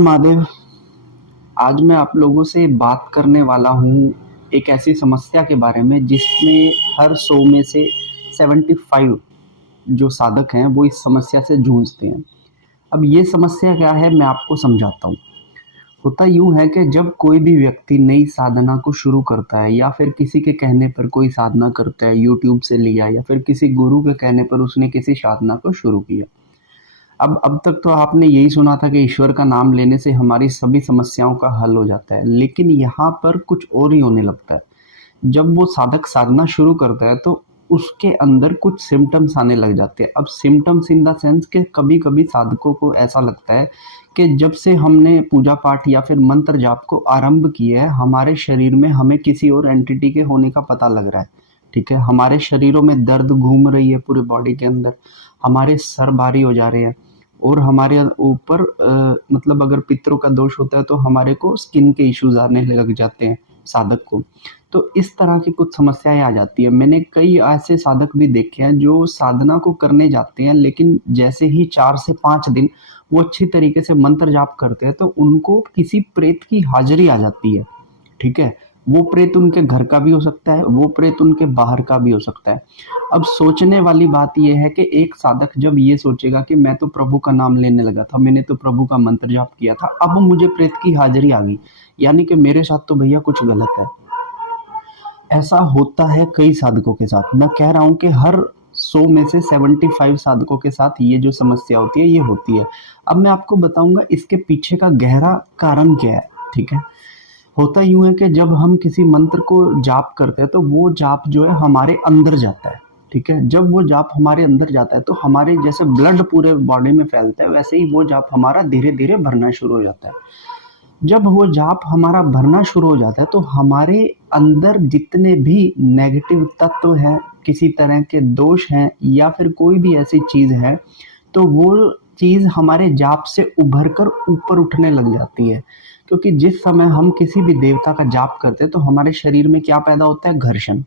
महादेव। आज मैं आप लोगों से बात करने वाला हूँ एक ऐसी समस्या के बारे में जिसमें हर 100 में से 75 जो साधक हैं वो इस समस्या से जूझते हैं। अब ये समस्या क्या है मैं आपको समझाता हूँ। होता यूँ है कि जब कोई भी व्यक्ति नई साधना को शुरू करता है या फिर किसी के कहने पर कोई साधना करता है, यूट्यूब से लिया या फिर किसी गुरु के कहने पर उसने किसी साधना को शुरू किया। अब तक तो आपने यही सुना था कि ईश्वर का नाम लेने से हमारी सभी समस्याओं का हल हो जाता है, लेकिन यहाँ पर कुछ और ही होने लगता है। जब वो साधक साधना शुरू करता है तो उसके अंदर कुछ सिम्टम्स आने लग जाते हैं। अब सिम्टम्स इन द सेंस कि कभी कभी साधकों को ऐसा लगता है कि जब से हमने पूजा पाठ या फिर मंत्र जाप को आरंभ किया है, हमारे शरीर में हमें किसी और एंटिटी के होने का पता लग रहा है। ठीक है, हमारे शरीरों में दर्द घूम रही है पूरे बॉडी के अंदर, हमारे सर भारी हो जा रहे हैं और हमारे ऊपर मतलब अगर पितरों का दोष होता है तो हमारे को स्किन के इश्यूज आने लग जाते हैं साधक को। तो इस तरह की कुछ समस्याएं आ जाती है। मैंने कई ऐसे साधक भी देखे हैं जो साधना को करने जाते हैं, लेकिन जैसे ही 4 से 5 दिन वो अच्छी तरीके से मंत्र जाप करते हैं तो उनको किसी प्रेत की हाजिरी आ जाती है। ठीक है, वो प्रेत उनके घर का भी हो सकता है, वो प्रेत उनके बाहर का भी हो सकता है। अब सोचने वाली बात यह है कि एक साधक जब ये सोचेगा कि मैं तो प्रभु का नाम लेने लगा था, मैंने तो प्रभु का मंत्र जाप किया था, अब मुझे प्रेत की हाजिरी आ गई, यानी कि मेरे साथ तो भैया कुछ गलत है। ऐसा होता है कई साधकों के साथ। मैं कह रहा हूं कि हर 100 में से 75 साधकों के साथ ये जो समस्या होती है ये होती है। अब मैं आपको बताऊंगा इसके पीछे का गहरा कारण क्या है। ठीक है, होता यूं है कि जब हम किसी मंत्र को जाप करते हैं तो वो जाप जो है हमारे अंदर जाता है। ठीक है, जब वो जाप हमारे अंदर जाता है तो हमारे जैसे ब्लड पूरे बॉडी में फैलता है, वैसे ही वो जाप हमारा धीरे धीरे भरना शुरू हो जाता है। जब वो जाप हमारा भरना शुरू हो जाता है तो हमारे अंदर जितने भी नेगेटिव तत्व हैं, किसी तरह के दोष हैं या फिर कोई भी ऐसी चीज है, तो वो चीज हमारे जाप से उभर कर ऊपर उठने लग जाती है। क्योंकि जिस समय हम किसी भी देवता का जाप करते हैं तो हमारे शरीर में क्या पैदा होता है? घर्षण।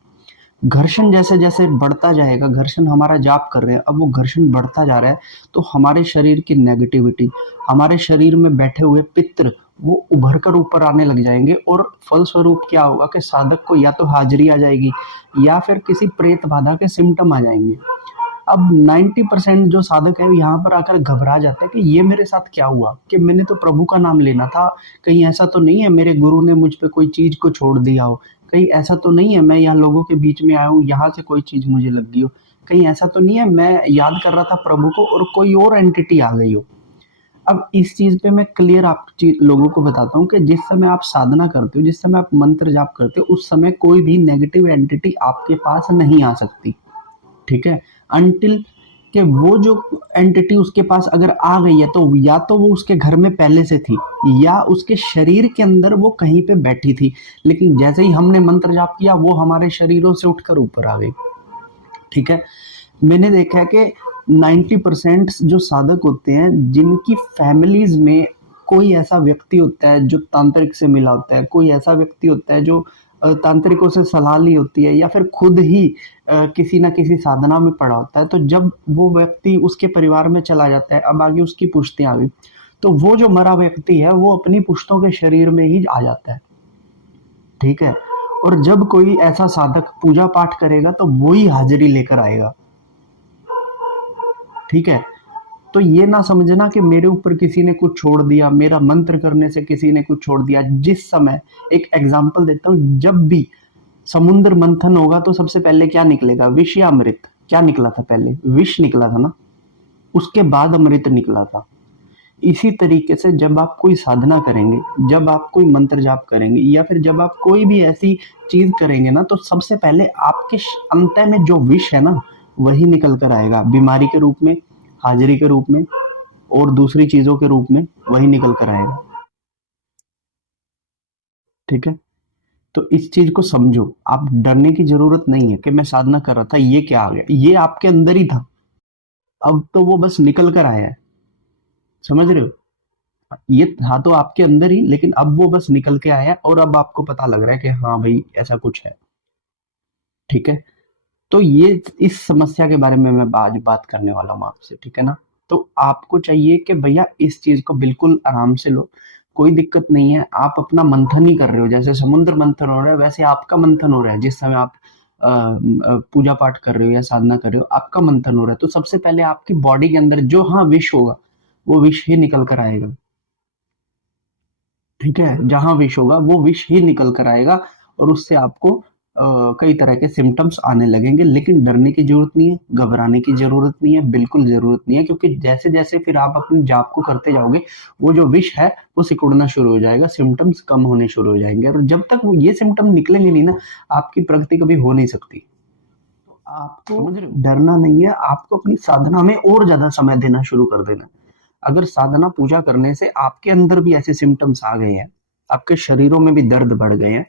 घर्षण जैसे जैसे बढ़ता जाएगा, घर्षण हमारा जाप कर रहे हैं, अब वो घर्षण बढ़ता जा रहा है तो हमारे शरीर की नेगेटिविटी, हमारे शरीर में बैठे हुए पित्र वो उभर कर ऊपर आने लग जाएंगे और फलस्वरूप क्या होगा कि साधक को या तो हाजिरी आ जाएगी या फिर किसी प्रेत बाधा के सिम्टम आ जाएंगे। अब 90% जो साधक है यहाँ पर आकर घबरा जाते हैं कि ये मेरे साथ क्या हुआ, कि मैंने तो प्रभु का नाम लेना था, कहीं ऐसा तो नहीं है मेरे गुरु ने मुझ पे कोई चीज को छोड़ दिया हो, कहीं ऐसा तो नहीं है मैं यहाँ लोगों के बीच में आया हूँ यहाँ से कोई चीज मुझे लग गई हो, कहीं ऐसा तो नहीं है मैं याद कर रहा था प्रभु को और कोई और एंटिटी आ गई हो। अब इस चीज पे मैं क्लियर आप लोगों को बताता हूँ कि जिस समय आप साधना करते हो, जिस समय आप मंत्र जाप करते हो, उस समय कोई भी नेगेटिव एंटिटी आपके पास नहीं आ सकती। ठीक है, अनटिल कि वो जो एंटिटी उसके पास अगर आ गई है तो या तो वो उसके घर में पहले से थी या उसके शरीर के अंदर वो कहीं पे बैठी थी, लेकिन जैसे ही हमने मंत्र जाप किया वो हमारे शरीरों से उठकर ऊपर आ गई। ठीक है, मैंने देखा है कि 90% जो साधक होते हैं जिनकी फैमिलीज में कोई ऐसा व्यक्ति होता है जो तांत्रिक से मिला होता है, कोई ऐसा व्यक्ति होता है जो तांत्रिकों से सलाह ली होती है या फिर खुद ही किसी ना किसी साधना में पड़ा होता है, तो जब वो व्यक्ति उसके परिवार में चला जाता है, अब आगे उसकी पुश्तें आ गई, तो वो जो मरा व्यक्ति है वो अपनी पुश्तों के शरीर में ही आ जाता है। ठीक है, और जब कोई ऐसा साधक पूजा पाठ करेगा तो वो ही हाजिरी लेकर आएगा। ठीक है, तो ये ना समझना कि मेरे ऊपर किसी ने कुछ छोड़ दिया, मेरा मंत्र करने से किसी ने कुछ छोड़ दिया। जिस समय, एक एग्जांपल देता हूँ, जब भी समुद्र मंथन होगा तो सबसे पहले क्या निकलेगा? विष या अमृत? क्या निकला था? पहले विष निकला था ना, उसके बाद अमृत निकला था। इसी तरीके से जब आप कोई साधना करेंगे, जब आप कोई मंत्र जाप करेंगे या फिर जब आप कोई भी ऐसी चीज करेंगे ना, तो सबसे पहले आपके अंत में जो विष है ना वही निकल कर आएगा, बीमारी के रूप में, हाजिरी के रूप में और दूसरी चीजों के रूप में वही निकल कर आएगा। ठीक है, तो इस चीज को समझो, आप डरने की जरूरत नहीं है कि मैं साधना कर रहा था ये क्या आ गया, ये आपके अंदर ही था, अब तो वो बस निकल कर आया है। समझ रहे हो? ये था तो आपके अंदर ही, लेकिन अब वो बस निकल के आया और अब आपको पता लग रहा है कि हाँ भाई ऐसा कुछ है। ठीक है, तो ये इस समस्या के बारे में मैं आज बात करने वाला हूँ आपसे। ठीक है ना? तो आपको चाहिए कि भैया इस चीज को बिल्कुल आराम से लो, कोई दिक्कत नहीं है। आप अपना मंथन ही कर रहे हो, जैसे समुद्र मंथन हो रहा है वैसे आपका मंथन हो रहा है। जिस समय आप पूजा पाठ कर रहे हो या साधना कर रहे हो, आपका मंथन हो रहा है। तो सबसे पहले आपकी बॉडी के अंदर जो हाँ विष होगा वो विष ही निकल कर आएगा। ठीक है, जहां विष होगा वो विष ही निकल कर आएगा और उससे आपको कई तरह के सिम्टम्स आने लगेंगे। लेकिन डरने की जरूरत नहीं है, घबराने की जरूरत नहीं है, बिल्कुल जरूरत नहीं है, क्योंकि जैसे जैसे फिर आप अपने जाप को करते जाओगे वो जो विष है वो सिकुड़ना शुरू हो जाएगा, सिम्टम्स कम होने शुरू हो जाएंगे। और जब तक वो ये सिम्टम निकलेंगे नहीं ना, आपकी प्रगति कभी हो नहीं सकती। तो आपको डरना नहीं है, आपको अपनी साधना में और ज्यादा समय देना शुरू कर देना। अगर साधना पूजा करने से आपके अंदर भी ऐसे सिम्टम्स आ गए हैं, आपके शरीरों में भी दर्द बढ़ गए हैं,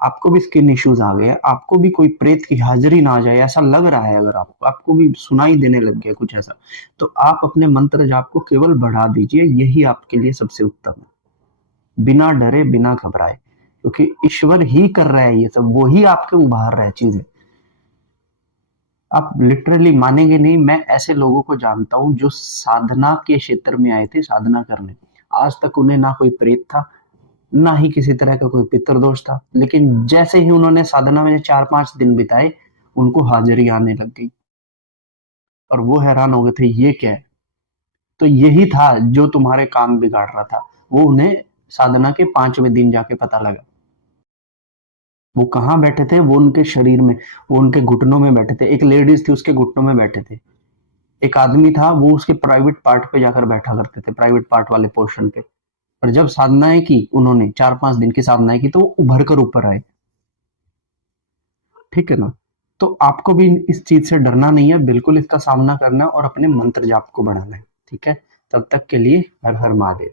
आपको भी स्किन इश्यूज आ गए हैं, आपको भी कोई प्रेत की हाजिरी ना आ जाए ऐसा लग रहा है, अगर आपको भी सुनाई देने लग गया कुछ ऐसा, तो आप अपने मंत्र जाप को केवल बढ़ा दीजिए। यही आपके लिए सबसे उत्तम है, बिना डरे बिना घबराए, क्योंकि ईश्वर ही कर रहा है ये सब, वो ही आपके उभार रहा है चीजें। आप लिटरली मानेंगे नहीं, मैं ऐसे लोगों को जानता हूं जो साधना के क्षेत्र में आए थे साधना करने, आज तक उन्हें ना कोई प्रेत था, ना ही किसी तरह का कोई पितृदोष था, लेकिन जैसे ही उन्होंने साधना में 4-5 दिन बिताए उनको हाजिरी आने लग गई और वो हैरान हो गए थे ये क्या है। तो यही था जो तुम्हारे काम बिगाड़ रहा था, वो उन्हें साधना के 5वें दिन जाके पता लगा। वो कहाँ बैठे थे, वो उनके शरीर में, वो उनके घुटनों में बैठे थे। एक लेडीज थी उसके घुटनों में बैठे थे, एक आदमी था वो उसके प्राइवेट पार्ट पे जाकर बैठा करते थे, प्राइवेट पार्ट वाले पोर्शन पे। और जब साधनाएं की उन्होंने, 4-5 दिन की साधनाएं की, तो वो उभर कर ऊपर आए। ठीक है ना। तो आपको भी इस चीज से डरना नहीं है, बिल्कुल इसका सामना करना और अपने मंत्र जाप को बढ़ाना है। ठीक है, तब तक के लिए हर हर महादेव।